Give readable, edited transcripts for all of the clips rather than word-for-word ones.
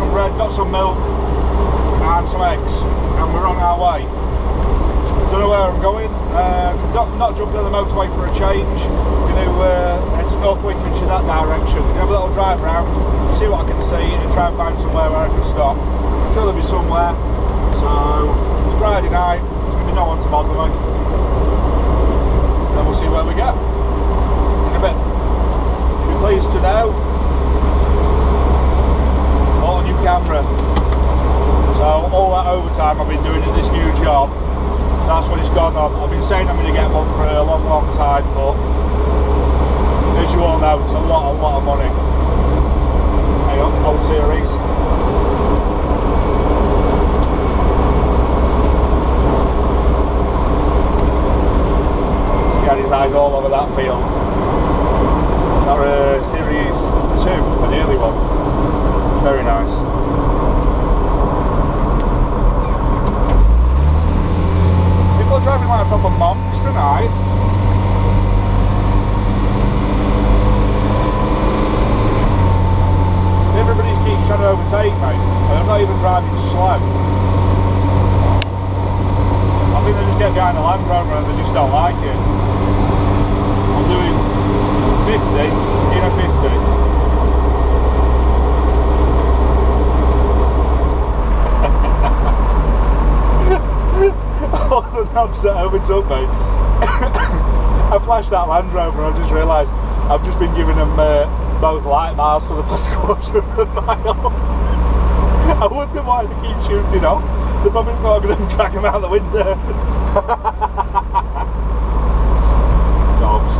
some bread, got some milk and some eggs, and we're on our way. Don't know where I'm going. Not jumping on the motorway for a change. We're going to head to North Lincolnshire, that direction. We're going to have a little drive around, see what I can see, and try and find somewhere where I can stop. I'm sure there'll be somewhere. So Friday night, there's going to be no one to bother me. Then we'll see where we get in a bit. You'll be pleased to know, bought a new camera. So all that overtime I've been doing at this new job, that's what it's gone on. I've been saying I'm going to get one for a long, long time, but as you all know, it's a lot of money. Hang on, whole series. He had his eyes all over that field. That series 2, an early one. Very nice. People are driving like proper monks tonight. Everybody keeps trying to overtake me, and I'm not even driving slow. I think they just get behind the Land Rover and they just don't like it. I'm doing 50 in a 50. All the knobs that overtook me. I flashed that Land Rover and I just realised I've just been giving them both light bars for the past quarter of a mile. I wonder why they keep shooting off. They're probably not going to drag them out the window. Dogs.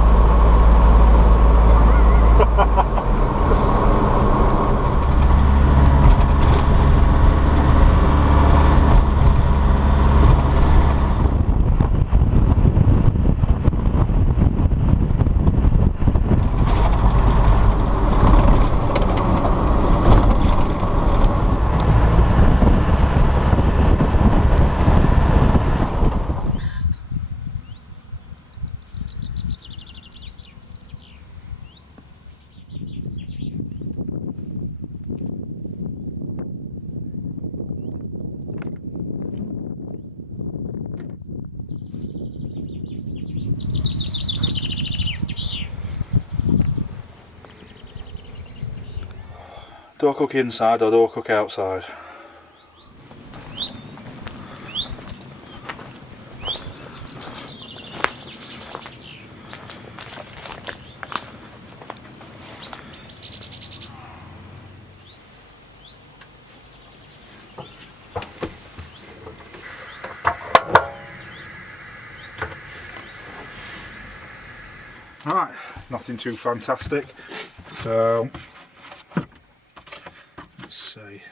Do I cook inside or do I cook outside? Right, nothing too fantastic. So let's see.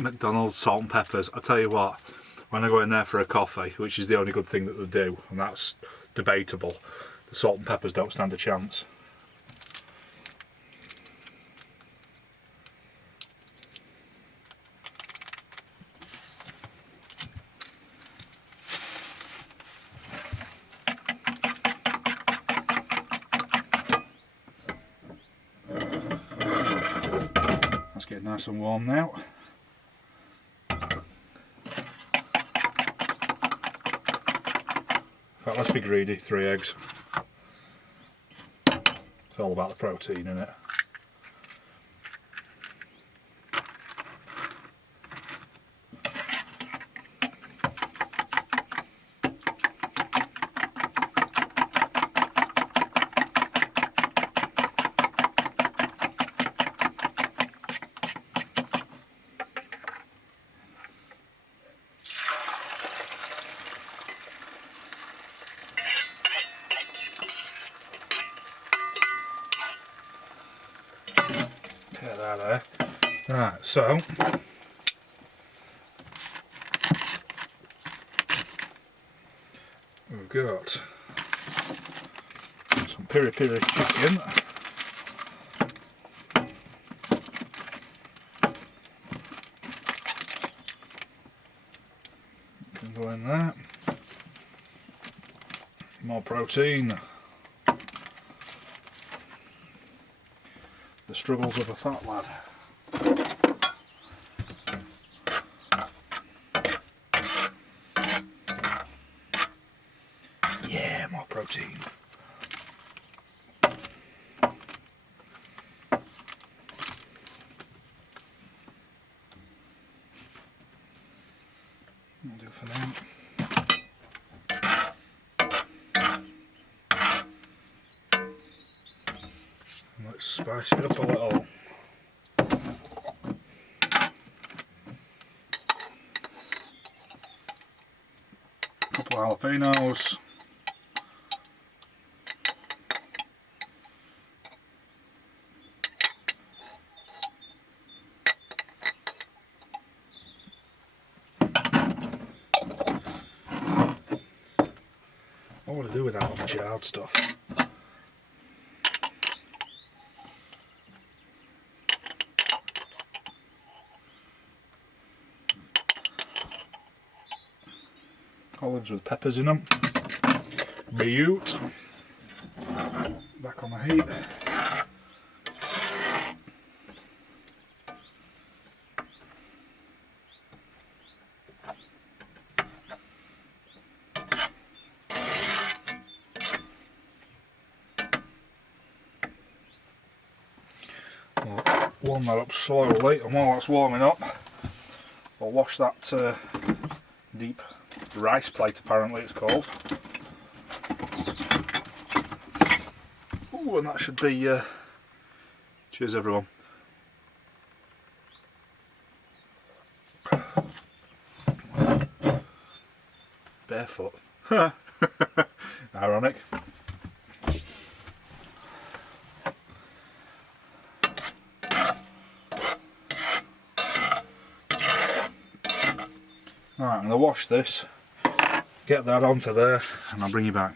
McDonald's salt and peppers. I tell you what, when I go in there for a coffee, which is the only good thing that they do, and that's debatable, the salt and peppers don't stand a chance. That's getting nice and warm now. Right, let's be greedy, 3 eggs. It's all about the protein, isn't it? Get that there. Right, so we've got some piri piri chicken. Can go in there. More protein. The struggles of a fat lad. Yeah, more protein. That'll do for now. Let's spice it up a little. A couple of jalapenos. What would I do with that much hard stuff? Olives with peppers in them. Beaut. Back on the heat. We'll warm that up slowly, and while that's warming up, we'll wash that deep rice plate, apparently it's called. Oh, and that should be cheers everyone. Barefoot. Ironic. Alright, I'm going to wash this, get that onto there, and I'll bring you back.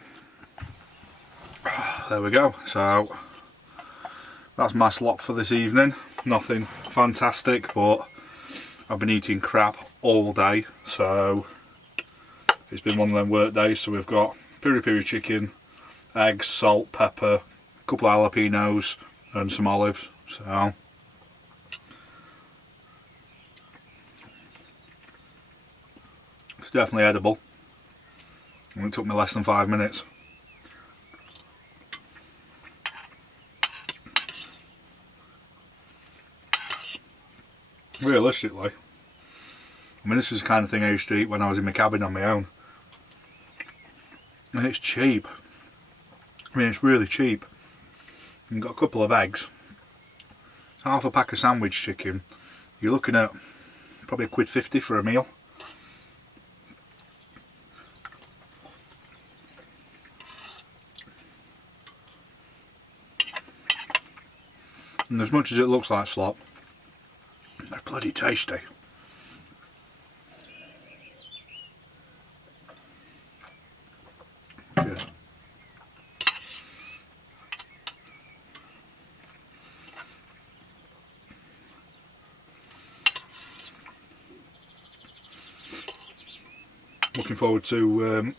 There we go. So that's my slop for this evening. Nothing fantastic, but I've been eating crap all day, so it's been one of them work days. So we've got piri piri chicken, eggs, salt, pepper, a couple of jalapenos and some olives. So it's definitely edible, and it took me less than 5 minutes. Realistically, I mean, this is the kind of thing I used to eat when I was in my cabin on my own, and it's cheap. I mean, it's really cheap. You've got a couple of eggs, half a pack of sandwich chicken, you're looking at probably £1.50 for a meal. And as much as it looks like slop, they're bloody tasty. Cheers. Looking forward to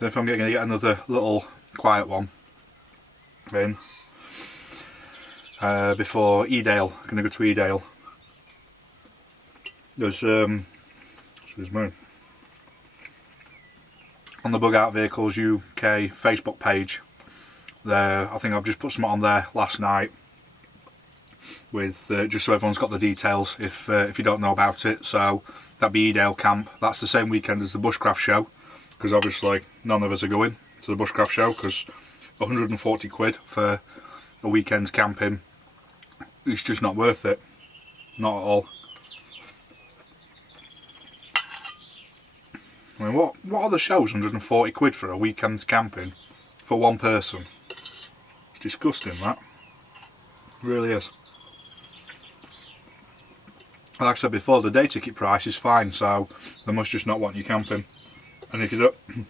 if I'm going to get another little quiet one in before Edale. I'm going to go to Edale. There's excuse me, on the Bug Out Vehicles UK Facebook page there, I think I've just put something on there last night with just so everyone's got the details if you don't know about it. So that'd be Edale Camp. That's the same weekend as the Bushcraft Show, because obviously none of us are going to the Bushcraft Show, because 140 quid for a weekend's camping, it's just not worth it. Not at all. I mean, what are the shows 140 quid for a weekend's camping for one person? It's disgusting, that. It really is. like I said before, the day ticket price is fine, so they must just not want you camping. And if you don't,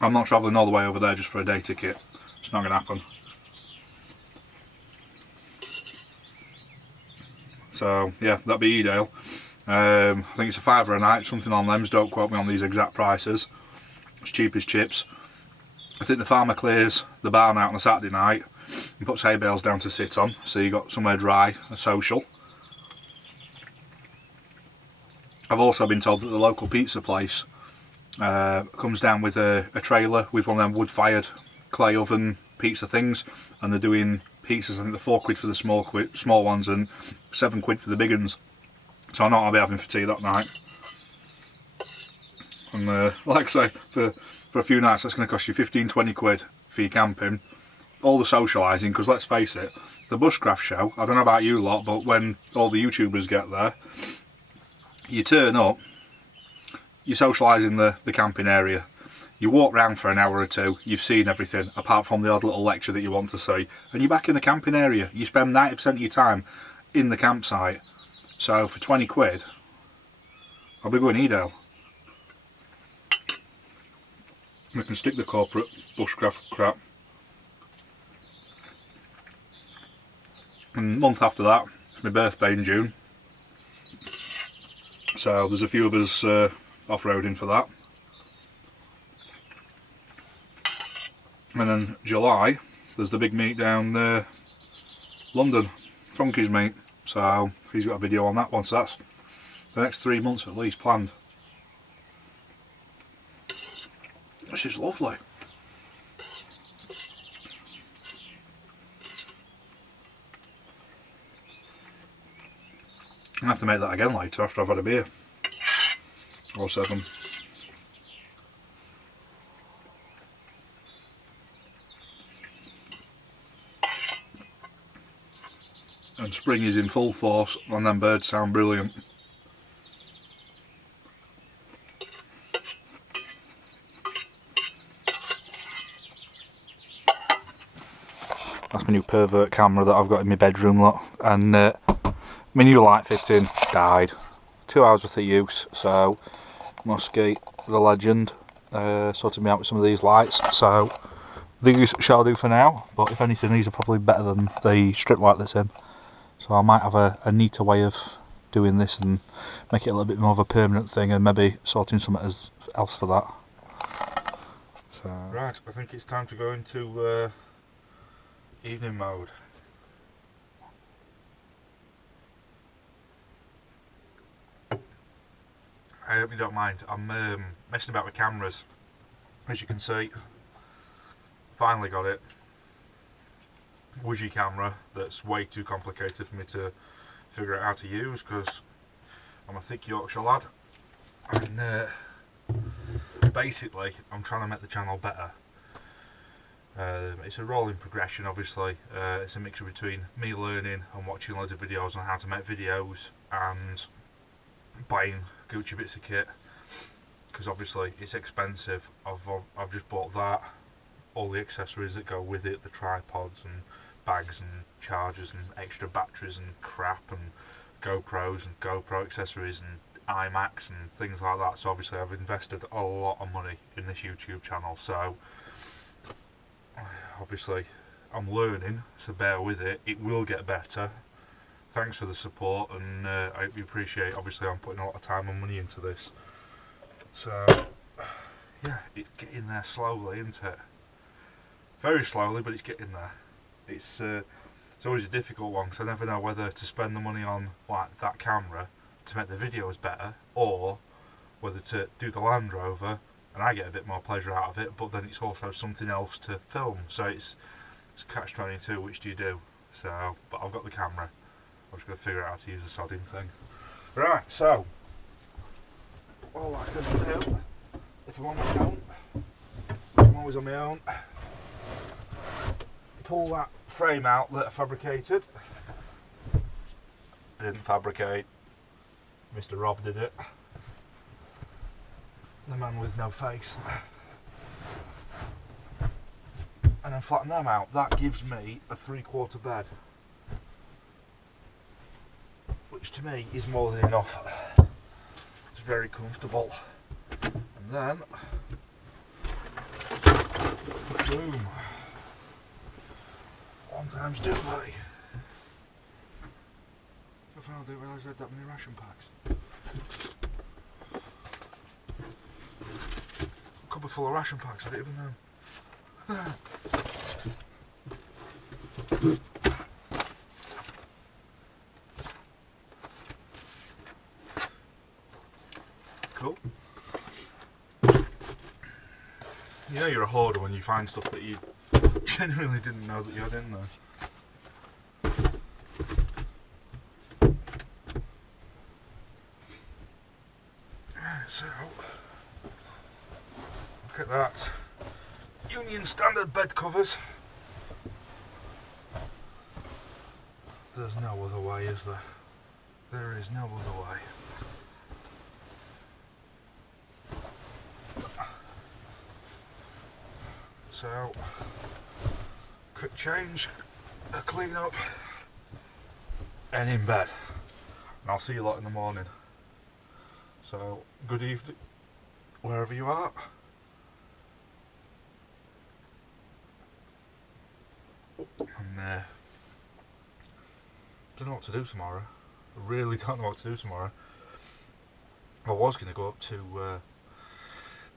I'm not travelling all the way over there just for a day ticket. It's not going to happen. So yeah, that'd be Edale. I think it's a £5 a night, something on them. Don't quote me on these exact prices. It's cheap as chips. I think the farmer clears the barn out on a Saturday night and puts hay bales down to sit on, so you got somewhere dry and social. I've also been told that the local pizza place comes down with a trailer with one of them wood-fired clay oven pizza things, and they're doing pizzas. I think they're £4 for the small ones and £7 for the big ones. So I know what I'll be having for tea that night. And like I say, for a few nights that's going to cost you 15–20 quid for your camping, all the socialising, because let's face it, the bushcraft show, I don't know about you lot, but when all the YouTubers get there, you turn up, you socialise in the camping area, you walk round for an hour or two, you've seen everything apart from the odd little lecture that you want to see, and you're back in the camping area. You spend 90% of your time in the campsite. So for 20 quid, I'll be going Edale. We can stick the corporate bushcraft crap. And a month after that, it's my birthday in June. So there's a few of us off-roading for that. And then July, there's the big meet down London, Funky's meet. So he's got a video on that one, so that's the next 3 months at least planned. This is lovely. I'll have to make that again later after I've had a beer. Or 7. And spring is in full force and them birds sound brilliant. That's my new pervert camera that I've got in my bedroom lot, and my new light fitting died. 2 hours worth of use, so Muskie, the legend, sorted me out with some of these lights, so these shall do for now, but if anything these are probably better than the strip light that's in. So I might have a neater way of doing this and make it a little bit more of a permanent thing, and maybe sorting something else for that. So right, I think it's time to go into evening mode. I hope you don't mind. I'm messing about with cameras. As you can see, finally got it. Woody camera that's way too complicated for me to figure out how to use, because I'm a thick Yorkshire lad, and basically I'm trying to make the channel better. It's a rolling progression, obviously. It's a mixture between me learning and watching loads of videos on how to make videos and buying Gucci bits of kit, because obviously it's expensive. I've just bought that, all the accessories that go with it, the tripods and bags and chargers and extra batteries and crap and GoPros and GoPro accessories and iMacs and things like that. So obviously I've invested a lot of money in this YouTube channel, so obviously I'm learning, so bear with it. It will get better. Thanks for the support, and I hope you appreciate. Obviously I'm putting a lot of time and money into this, so yeah, it's getting there slowly, isn't it? Very slowly, but it's getting there. It's always a difficult one, because I never know whether to spend the money on like that camera to make the videos better, or whether to do the Land Rover and I get a bit more pleasure out of it, but then it's also something else to film. So it's catch-22, which do you do? So, but I've got the camera. I'm just going to figure out how to use the sodding thing. Right, so all I can do, if I'm on my own, I'm always on my own, pull that frame out that I fabricated. I didn't fabricate, Mr. Rob did it. The man with no face. And then flatten them out. That gives me a 3/4 bed, which which to me is more than enough. It's very comfortable. And then, boom. 1 times 2 by. I didn't realise I had that many ration packs. A cupboard full of ration packs, I didn't even know. Cool. You know you're a hoarder when you find stuff that you genuinely didn't know that you had in there. So, look at that. Union Standard bed covers. There's no other way, is there? There is no other way. So, quick change, a clean up, and in bed. And I'll see you lot in the morning. So, good evening, wherever you are. And don't know what to do tomorrow. I really don't know what to do tomorrow. I was going to go up to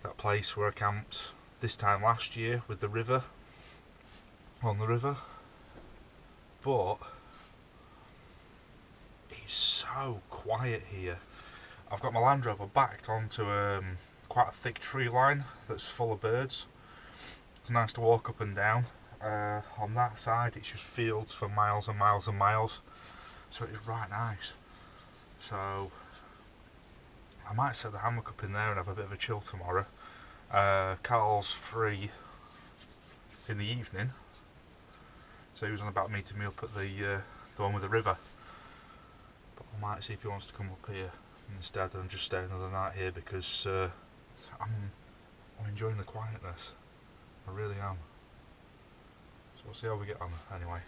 that place where I camped this time last year with the river, on the river, but it's so quiet here. I've got my Land Rover backed onto quite a thick tree line that's full of birds. It's nice to walk up and down. On that side it's just fields for miles and miles and miles, so it's right nice. So I might set the hammock up in there and have a bit of a chill tomorrow. Carl's free in the evening, so he was on about meeting me up at the one with the river, but I might see if he wants to come up here instead and just stay another night here, because I'm enjoying the quietness. I really am. So we'll see how we get on anyway.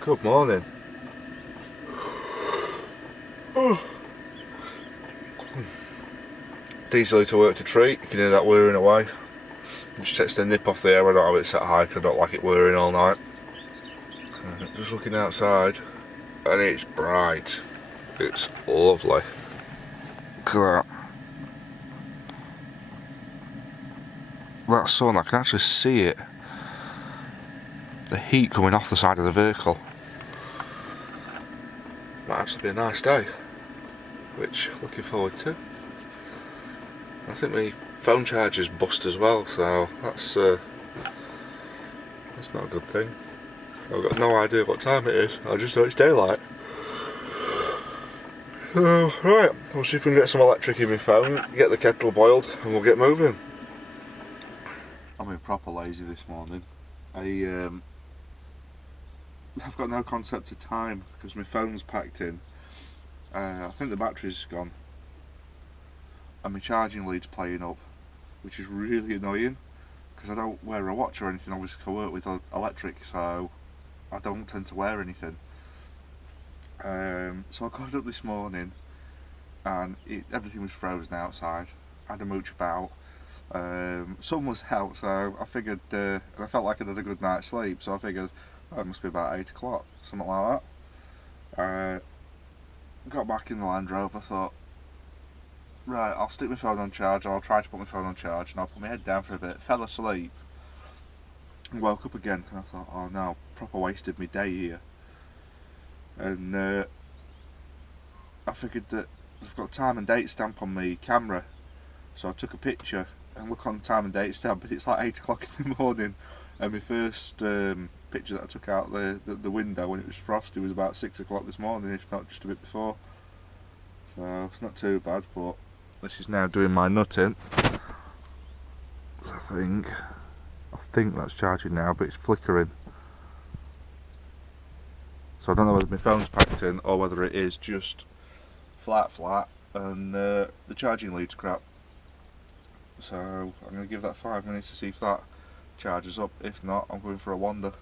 Good morning. Diesel to work to treat. You can hear that whirring away. Just takes the nip off the air. I don't have it set high because I don't like it whirring all night. Just looking outside, and it's bright. It's lovely. Look at that. That sun, I can actually see it. The heat coming off the side of the vehicle. Might actually be a nice day, which looking forward to. I think my phone charger's bust as well, so that's not a good thing. I've got no idea what time it is. I just know it's daylight. So, right, we'll see if we can get some electric in my phone, get the kettle boiled, and we'll get moving. I'm being proper lazy this morning. I've got no concept of time because my phone's packed in. I think the battery's gone, and my charging lead's playing up, which is really annoying because I don't wear a watch or anything. Obviously I work with electric, so I don't tend to wear anything. So I got up this morning and everything was frozen outside. I had a mooch about. Sun was out, so I figured, and I felt like I had a good night's sleep, so I figured, oh, it must be about 8 o'clock, something like that. Got back in the Land Rover, thought, right, I'll stick my phone on charge, or I'll try to put my phone on charge, and I'll put my head down for a bit, fell asleep, and woke up again, and I thought, oh no, proper wasted my day here. And I figured that I've got a time and date stamp on my camera, so I took a picture and look on the time and date stamp, but it's like 8 o'clock in the morning, and my first picture that I took out the window when it was frosty was about 6 o'clock this morning, if not just a bit before. So it's not too bad, but this is now doing my nutting. So I think that's charging now, but it's flickering. So I don't know whether my phone's packed in or whether it is just flat and the charging lead's crap. So I'm going to give that 5 minutes to see if that charges up. If not, I'm going for a wander.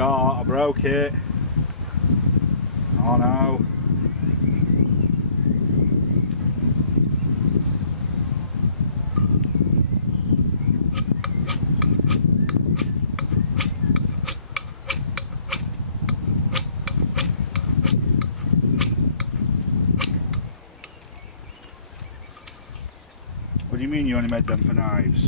Scott, I broke it. Oh no. What do you mean you only made them for knives?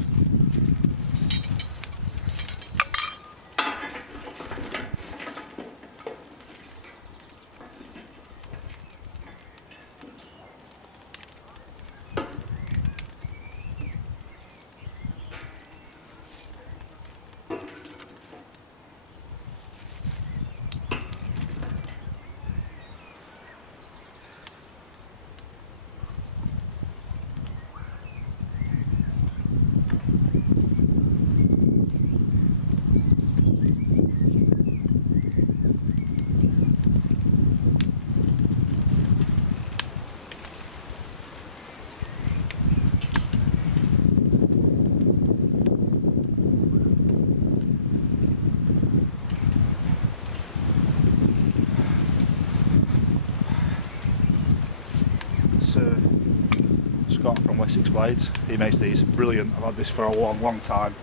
Scott from Wessex Blades. He makes these brilliant. I've had this for a long time.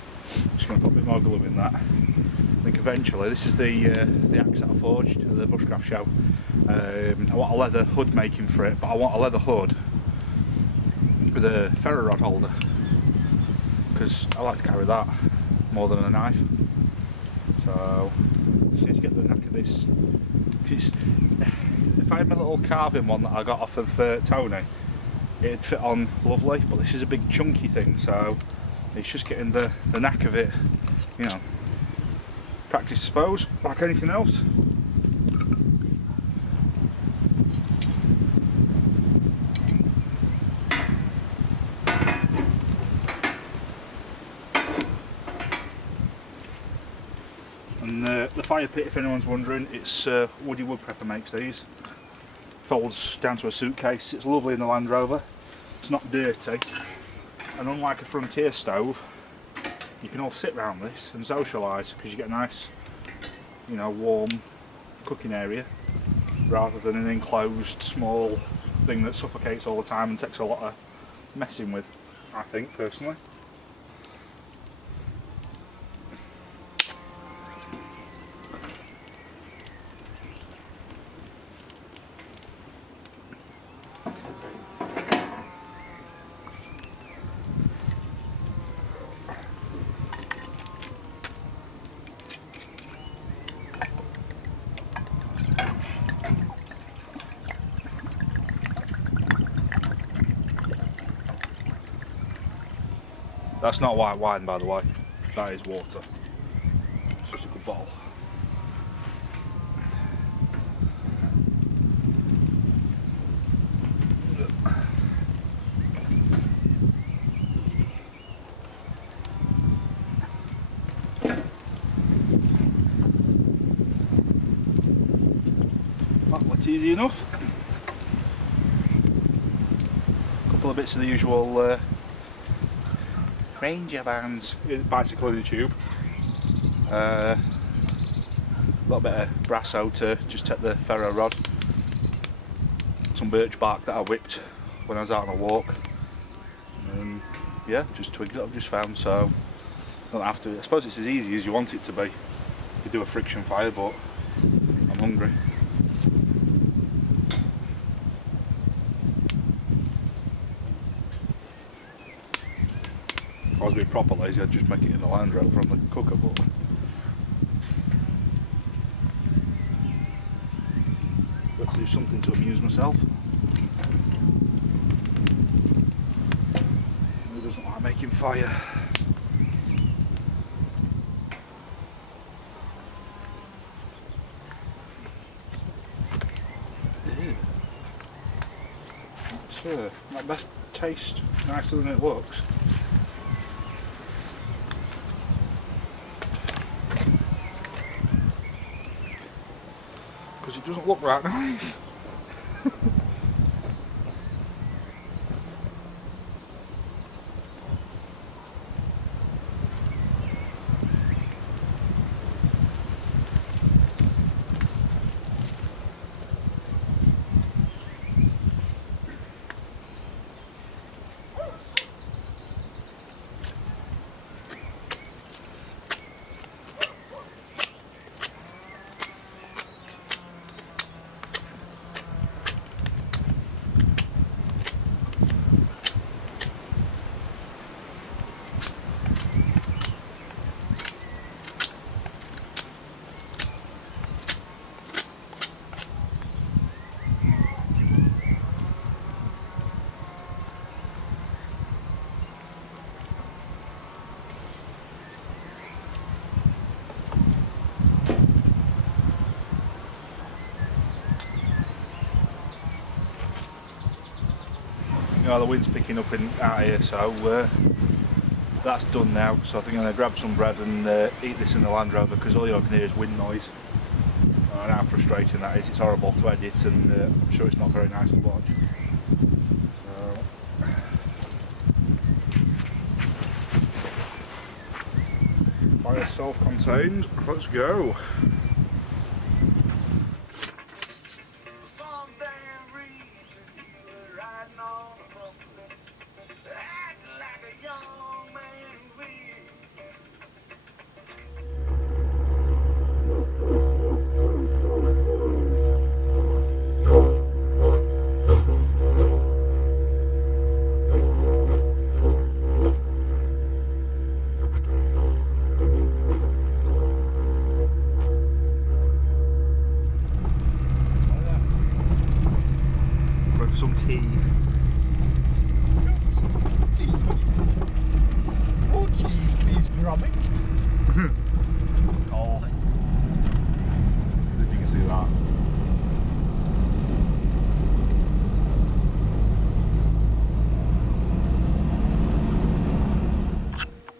Just going to put a bit more glue in that. I think eventually, this is the axe that I forged at the Bushcraft show. I want a leather hood making for it, but I want a leather hood with a ferro rod holder because I like to carry that more than a knife. So just need to get the knack of this. If I had my little carving one that I got off of Tony, it'd fit on lovely, but this is a big chunky thing, so it's just getting the knack of it, you know. Practice, I suppose, like anything else. And the fire pit, if anyone's wondering, it's Woody Woodpepper makes these. Folds down to a suitcase. It's lovely in the Land Rover. It's not dirty, and unlike a Frontier stove, you can all sit around this and socialise because you get a nice, you know, warm cooking area rather than an enclosed small thing that suffocates all the time and takes a lot of messing with, I think, personally. That's not white wine, by the way. That is water. It's just a good bottle. That's easy enough. A couple of bits of the usual Ranger bands, bicycle in the tube, a little bit of brasso to just take the ferro rod, some birch bark that I whipped when I was out on a walk, and yeah, just twigs that I've just found, so don't have to. I suppose it's as easy as you want it to be. You could do a friction fire, but I'm hungry. If I was being proper lazy, I'd just make it in the Land Rover from the cooker, but let's do something to amuse myself. Who doesn't like making fire? That's that best taste nicer than it looks. Because it doesn't look right nice. the wind's picking up out here, so that's done now. So I think I'm going to grab some bread and eat this in the Land Rover, because all you can hear is wind noise. And how frustrating that is. It's horrible to edit, and I'm sure it's not very nice to watch. So, fire self-contained, let's go. Some tea. Oh cheese, please, Gromit. Oh, if you can see that.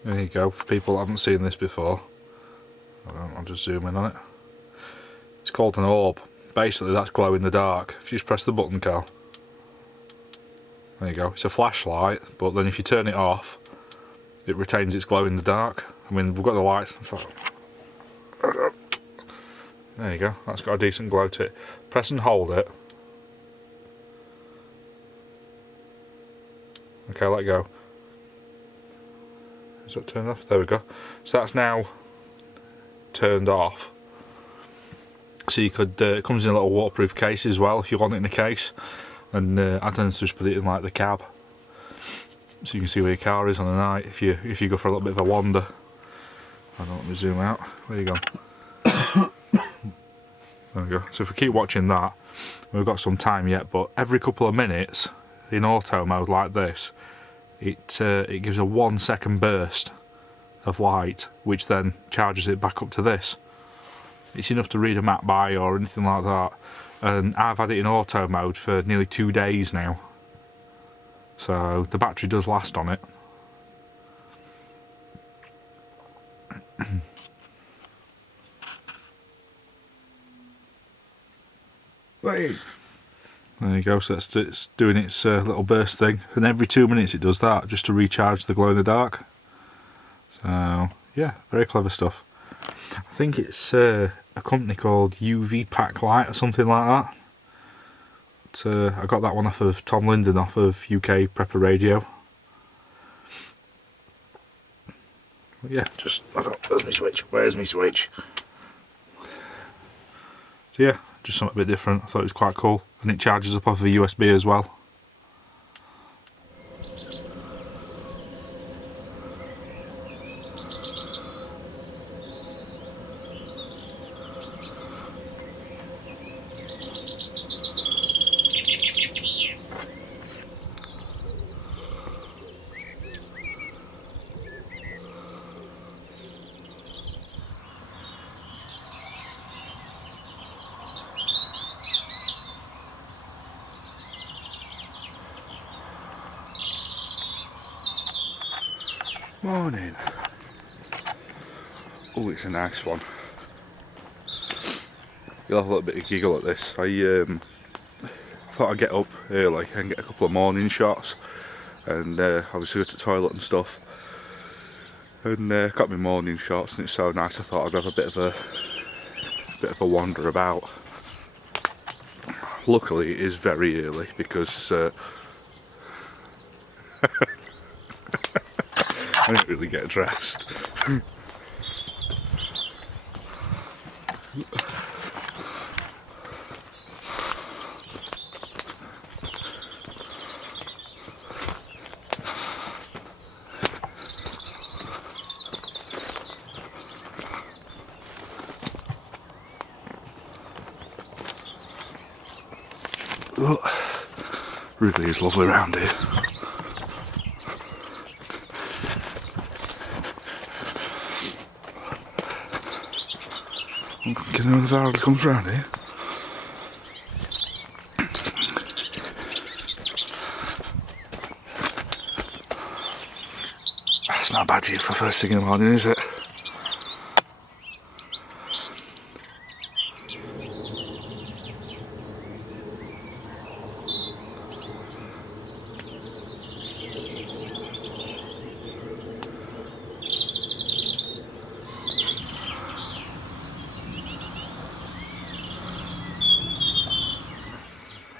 There you go, for people that haven't seen this before. I'll just zoom in on it. It's called an orb. Basically that's glow in the dark. If you just press the button, Carl. There you go, it's a flashlight, but then if you turn it off, it retains its glow in the dark. I mean, we've got the lights. There you go, that's got a decent glow to it. Press and hold it. Okay, let go. Is that turned off? There we go. So that's now turned off. So you could, it comes in a little waterproof case as well if you want it in a case. And I tend to just put it in like the cab, so you can see where your car is on the night if you go for a little bit of a wander. I don't want to zoom out. Where you go? There we go. So if we keep watching that, we've got some time yet, but every couple of minutes in auto mode like this, it gives a 1 second burst of light, which then charges it back up to this. It's enough to read a map by or anything like that. And I've had it in auto mode for nearly 2 days now, so the battery does last on it. Wait. There you go, so it's doing its little burst thing, and every 2 minutes it does that just to recharge the glow in the dark. So yeah, very clever stuff. I think it's a company called UV Pack Light or something like that. But, I got that one off of Tom Linden off of UK Prepper Radio. But yeah, just, where's my switch? Where's my switch? So yeah, just something a bit different. I thought it was quite cool, and it charges up off of a USB as well. Morning. Oh, it's a nice one. You'll have a little bit of giggle at this. I thought I'd get up early and get a couple of morning shots, and obviously go to the toilet and stuff, and got my morning shots, and it's so nice. I thought I'd have a bit of a wander about. Luckily, it is very early because I didn't really get dressed. Really is lovely around here. Can you know the that comes round here? That's not a bad view for first thing in the morning, is it?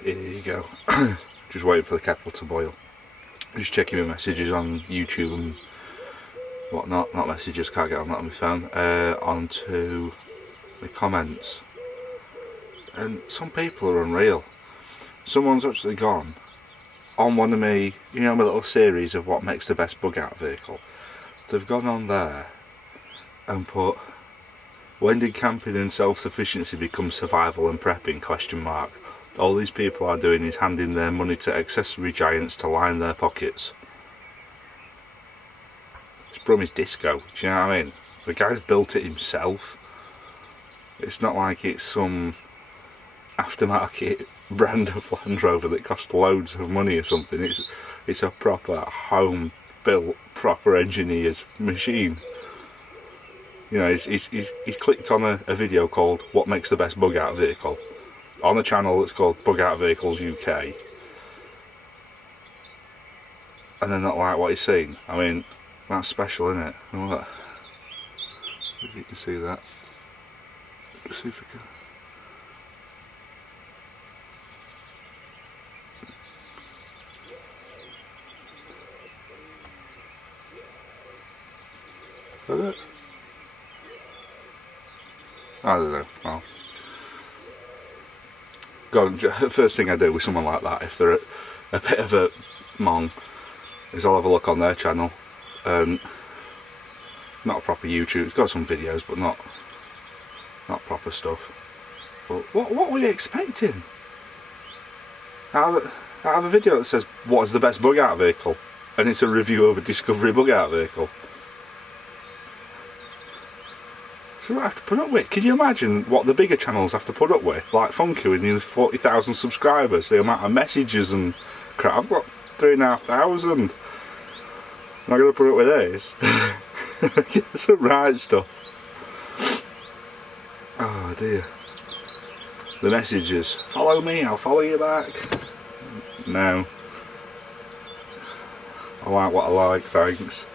Here you go. Just waiting for the kettle to boil. Just checking my messages on YouTube and whatnot. Not messages, can't get on that on my phone. Onto my comments. And some people are unreal. Someone's actually gone on one of my, you know, my little series of what makes the best bug out vehicle. They've gone on there and put, when did camping and self-sufficiency become survival and prepping, question mark. All these people are doing is handing their money to accessory giants to line their pockets. It's Brummy's disco, do you know what I mean? The guy's built it himself. It's not like it's some aftermarket brand of Land Rover that cost loads of money or something. It's a proper home built, proper engineered machine. You know, he's clicked on a video called "What Makes the Best Bug Out Vehicle" on a channel that's called Bug Out Vehicles UK, and then not like what he's seen. I mean, that's special, isn't it? What? If you can see that. Let's see if we can. Is that it? I don't know. Well, God, first thing I do with someone like that, if they're a bit of a mong, is I'll have a look on their channel. Not a proper YouTube. It's got some videos, but not proper stuff. But what were you expecting? Out of a video that says what is the best bug out vehicle, and it's a review of a Discovery bug out vehicle. So I have to put up with. Can you imagine what the bigger channels have to put up with? Like Funky with nearly 40,000 subscribers, the amount of messages and crap. I've got 3,500. I'm not going to put up with this. Get some right stuff. Oh dear. The messages. Follow me, I'll follow you back. No. I like what I like, thanks.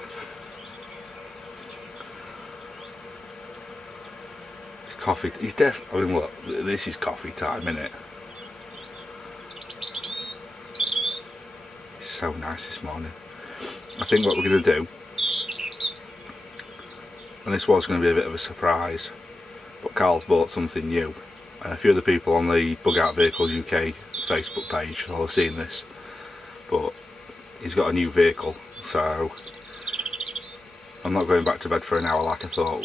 Coffee. He's I mean, look, this is coffee time, innit? It's so nice this morning. I think what we're going to do, and this was going to be a bit of a surprise, but Carl's bought something new, and a few of the people on the Bug Out Vehicles UK Facebook page will have seen this, but he's got a new vehicle, so I'm not going back to bed for an hour like I thought.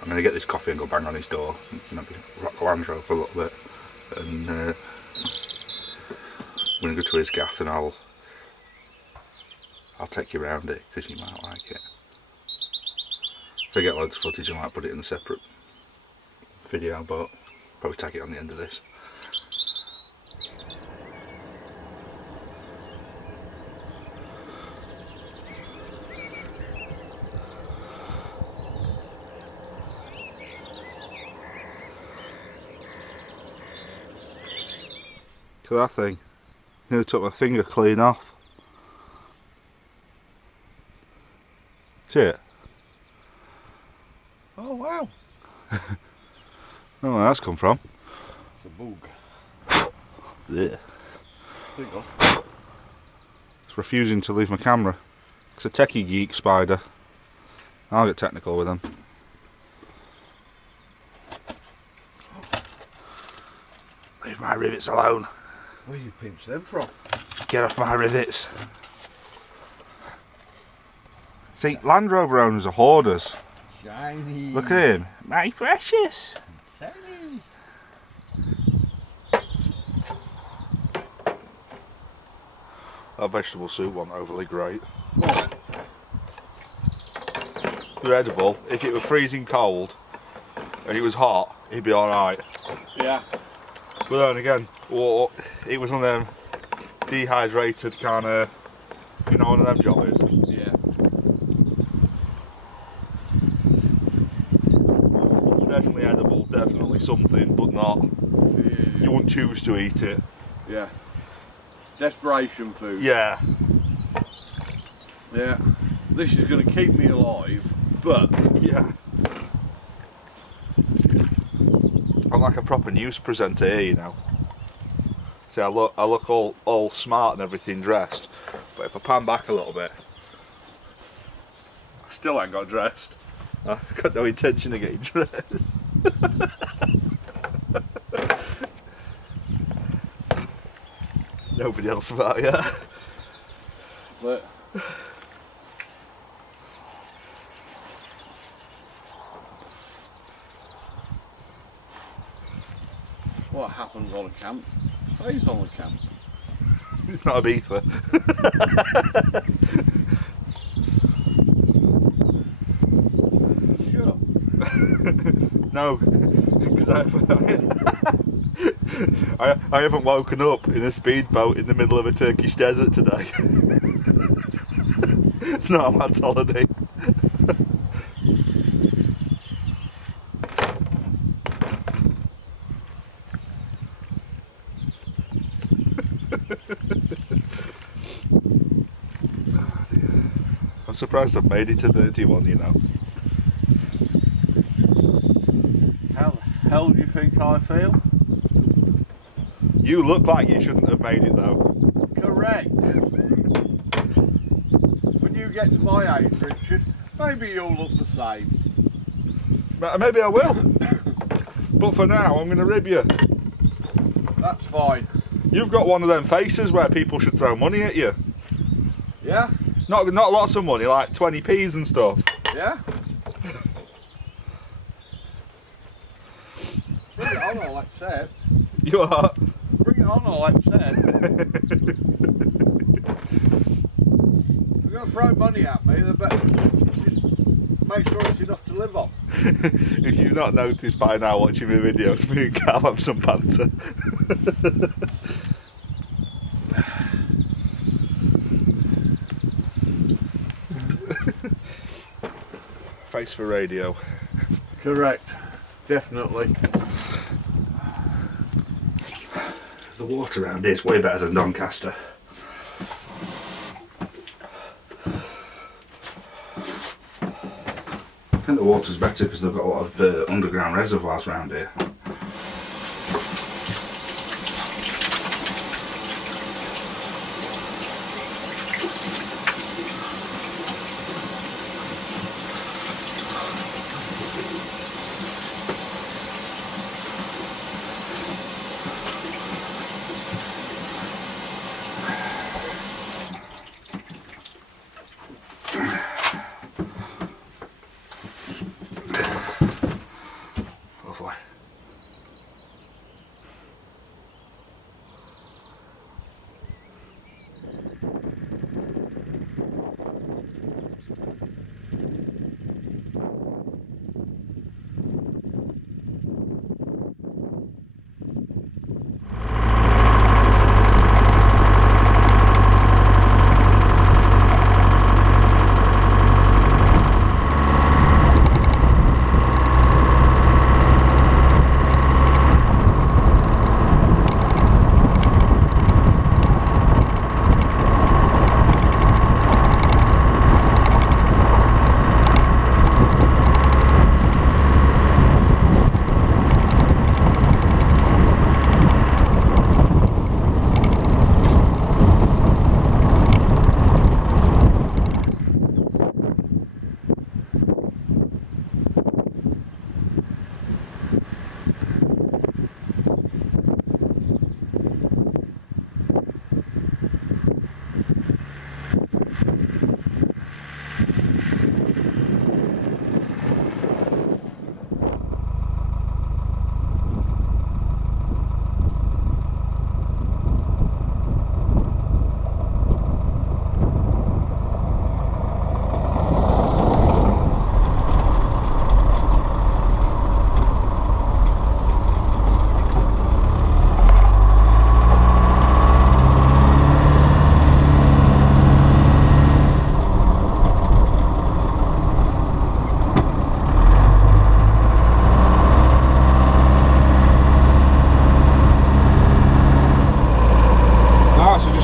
I'm going to get this coffee and go bang on his door, maybe rock the Land Rover for a little bit, and I'm going to go to his gaff and I'll take you around it because you might like it. If I get loads of footage I might put it in a separate video, but probably tag it on the end of this. Look at that thing. Nearly took my finger clean off. See it? Oh wow. Oh, where that's come from? It's a bug. Yeah. There you go. It's refusing to leave my camera. It's a techie geek spider. I'll get technical with them. Leave my rivets alone. Where you pinch them from? Get off my rivets. See, Land Rover owners are hoarders. Shiny. Look at him. My precious. Shiny. That vegetable soup wasn't overly great. What? They're edible. If it were freezing cold and it was hot, it'd be alright. Yeah. But then again, it was one of them dehydrated kind of, you know, one of them jollies. Yeah. something, but not. You wouldn't choose to eat it. Yeah. Desperation food. Yeah. Yeah. This is going to keep me alive, but Yeah. I'm like a proper news presenter here, you know. See, I look all smart and everything dressed, but if I pan back a little bit, I still ain't got dressed. I've got no intention of getting dressed. Nobody else about yet. but what happens on a camp stays on the camp. It's not Ibiza. Sure. No, because I haven't woken up in a speedboat in the middle of a Turkish desert today. It's not a man's holiday. I'm surprised I've made it to 31, you know. How the hell do you think I feel? You look like you shouldn't have made it though. Correct. When you get to my age, Richard, maybe you'll look the same. Maybe I will. But for now, I'm going to rib you. That's fine. You've got one of them faces where people should throw money at you. Yeah? Not lots of money, like 20p's and stuff. Yeah? Bring it on, I'll accept. You are. Bring it on, I'll accept. If you're going to throw money at me, then better just make sure it's enough to live on. If you've not noticed by now watching my videos, me and Cal have some banter. Face for radio. Correct. Definitely. The water around here is way better than Doncaster. I think the water's better because they've got a lot of underground reservoirs around here. Lovely.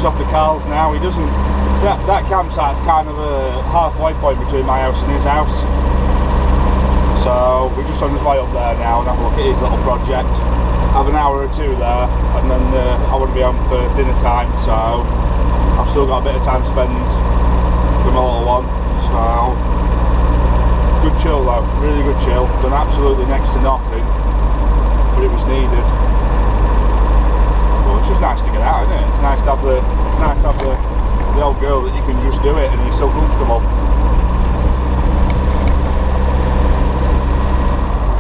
just off the Carls now. He doesn't. That campsite's kind of a halfway point between my house and his house. So we're just on his way up there now and have a look at his little project. Have an hour or two there, and then I want to be home for dinner time. So I've still got a bit of time to spend with my little one. So good chill though, really good chill. Done absolutely next to nothing, but it was needed. Well, it's just nice to get out, isn't it? It's nice to have the old girl that you can just do it and you're still comfortable.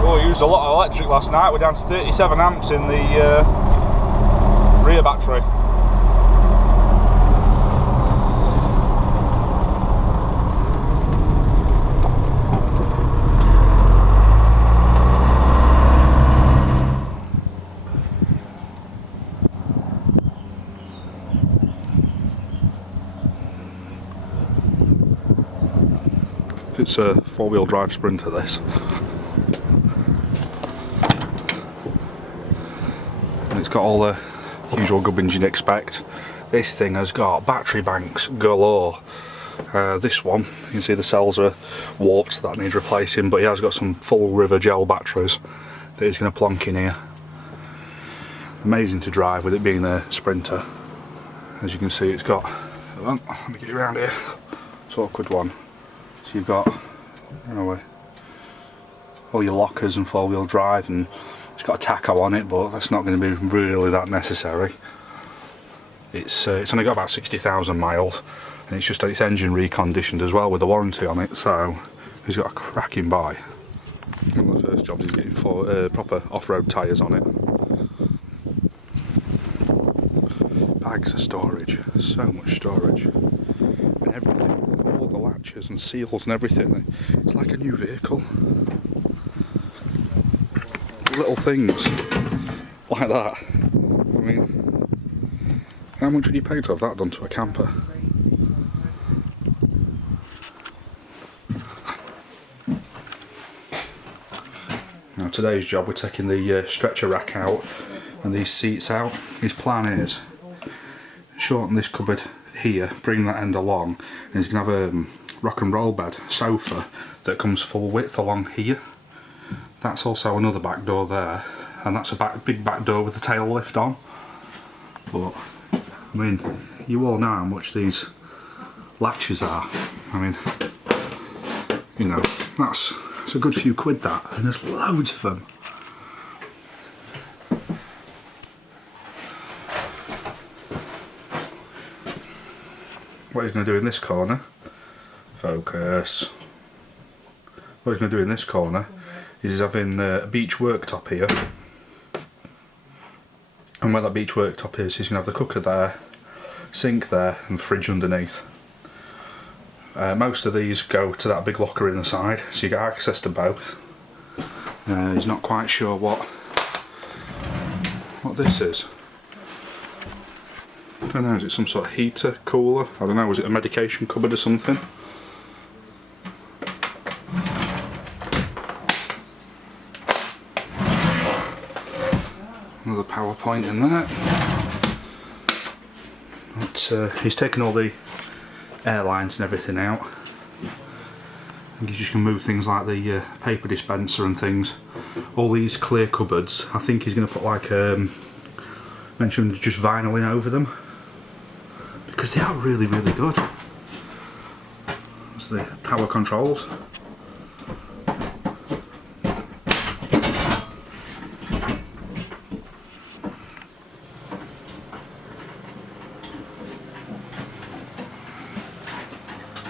Well, we used a lot of electric last night. We're down to 37 amps in the rear battery. It's a four-wheel drive Sprinter, this. And it's got all the usual gubbins you'd expect. This thing has got battery banks galore. This one, you can see the cells are warped, that needs replacing, but he has got some full river gel batteries that he's going to plonk in here. Amazing to drive with it being a Sprinter. As you can see, it's got, let me get you around here, it's an awkward one. So you've got, anyway, all your lockers and four-wheel drive, and it's got a tacho on it, but that's not going to be really that necessary. It's only got about 60,000 miles, and it's just had its engine reconditioned as well with a warranty on it, so he's got a cracking buy. One of the first jobs is getting proper off-road tyres on it. Bags of storage, so much storage, and everything, all the latches and seals and everything. It's like a new vehicle. Little things like that. I mean, how much would you pay to have that done to a camper? Now today's job, we're taking the stretcher rack out and these seats out. His plan is shorten this cupboard here, bring that end along, and he's going to have a rock and roll bed sofa that comes full width along here. That's also another back door there, and that's a big back door with the tail lift on. But I mean, you all know how much these latches are. I mean, you know, that's a good few quid, that, and there's loads of them. What he's going to do in this corner, focus. What he's going to do in this corner is he's having a beach worktop here, and where that beach worktop is, he's going to have the cooker there, sink there, and fridge underneath. Most of these go to that big locker in the side, so you get access to both. He's not quite sure what this is. I don't know, is it some sort of heater, cooler? I don't know, was it a medication cupboard or something? Another PowerPoint in there. But, he's taken all the airlines and everything out. I think he's just going to move things like the paper dispenser and things. All these clear cupboards, I think he's going to put like, mentioned just vinyl in over them. Because they are really, really good. That's the power controls.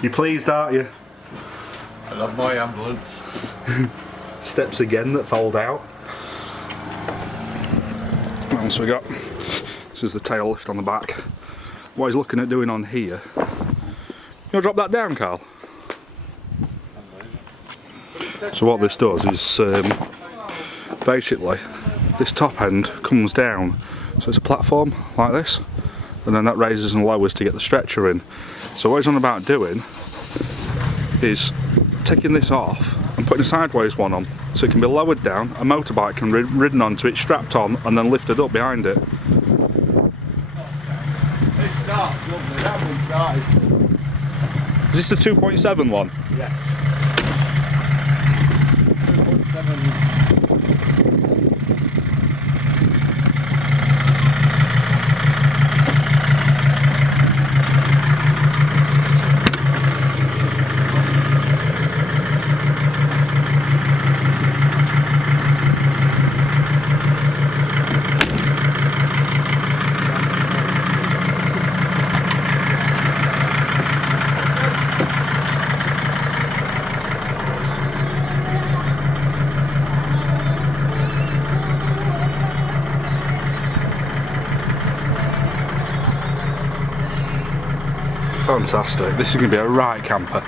You're pleased, aren't you? I love my ambulance. Steps again that fold out. What else we got? This is the tail lift on the back. What he's looking at doing on here. You want to drop that down, Carl? So what this does is basically this top end comes down, so it's a platform like this, and then that raises and lowers to get the stretcher in. So what he's on about doing is taking this off and putting a sideways one on, so it can be lowered down, a motorbike can be ridden onto it, strapped on, and then lifted up behind it. starts lovely. That one started. Is this the 2.7 one? Yes. 2.7. Fantastic. This is going to be a right camper.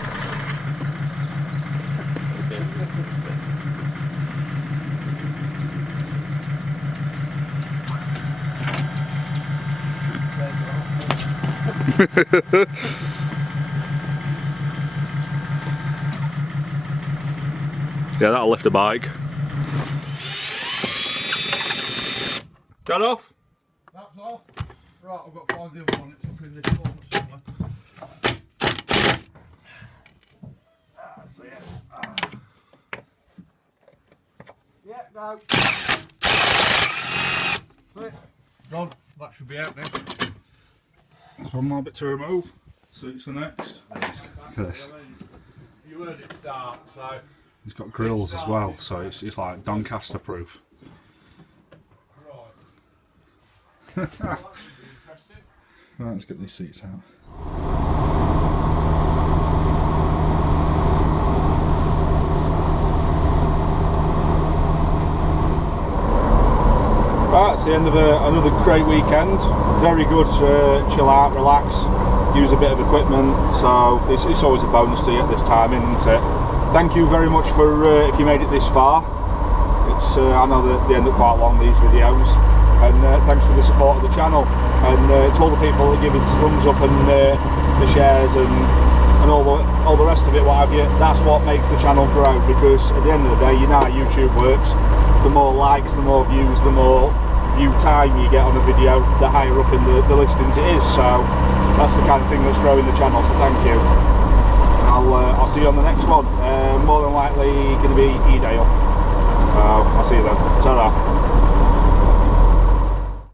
Yeah, that'll lift a bike. That off? That's off. Right, I've got to find the other one. It's up in this corner somewhere. Yeah, go. Flip. Gone. That should be out now. There's one more bit to remove. Suits the next. Look at this. You heard it start, so. It's got grills as well, so it's like Doncaster proof. Right. Right, let's get these seats out. Right, it's the end of another great weekend. Very good, chill out, relax, use a bit of equipment, so it's always a bonus to you at this time, isn't it? Thank you very much for if you made it this far. It's I know that they end up quite long, these videos, and thanks for the support of the channel, and to all the people that give us thumbs up and the shares and all the rest of it, what have you. That's what makes the channel grow, because at the end of the day, you know how YouTube works. The more likes, the more views, the more view time you get on a video, the higher up in the listings it is. So that's the kind of thing that's growing the channel, so thank you. I'll see you on the next one. More than likely going to be E-Day up. I'll see you then. Ta-ra.